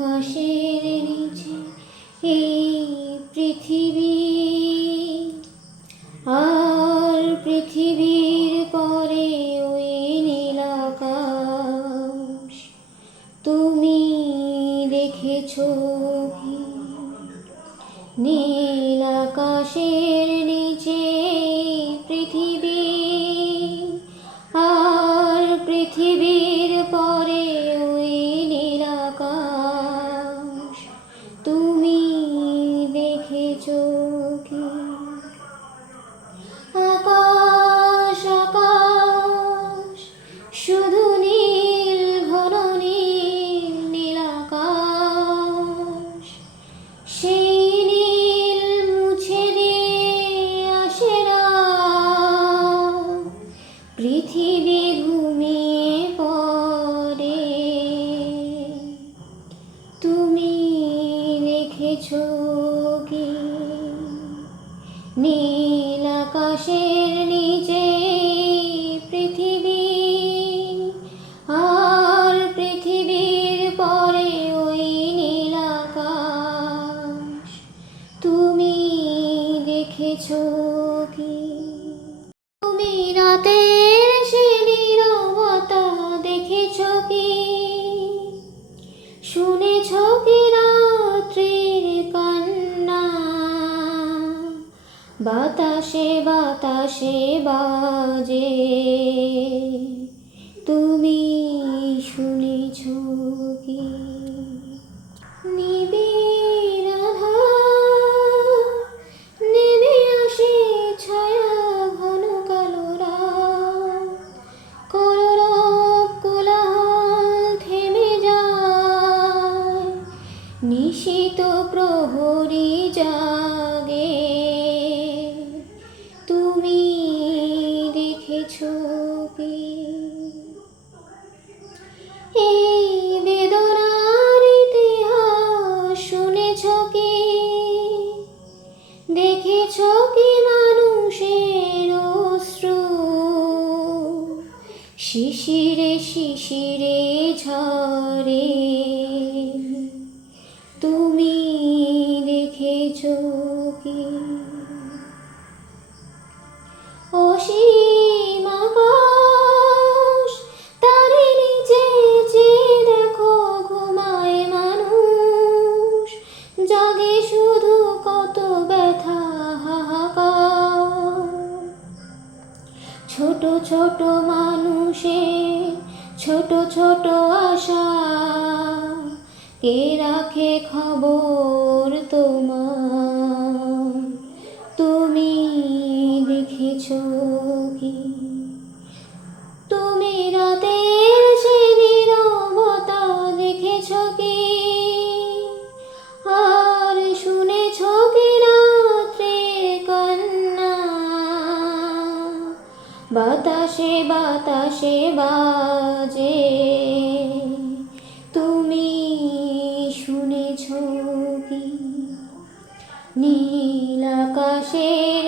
আকাশের নিচে এই পৃথিবী। আর পৃথিবীর পরে ওই নীলাকাশ তুমি দেখেছ কি? নীল আকাশের নিচে পৃথিবী। দেখেছ নীলাকাশের নিচে পৃথিবী আর পৃথিবীর পরে ওই নীল আকাশ। তুমি দেখেছ কি? বাতাসে বাতাসে বাজে। তুমি শুনেছ কি? দেখেছ মানুষের অশ্রু। শিশিরে শিশিরে ঝরে। তুমি দেখেছ কি? অসীম আকাশ, তারে নিচে চেয়ে দেখো ঘুমায় মানুষ। জাগে শুধু কত ব্যথা ছোট মানুষে মানুষের ছোট ছোট আশা। কে রাখে খবর তোমার? বাতাসে বাতাসে বাজে। তুমি শুনেছ কি? নীল আকাশের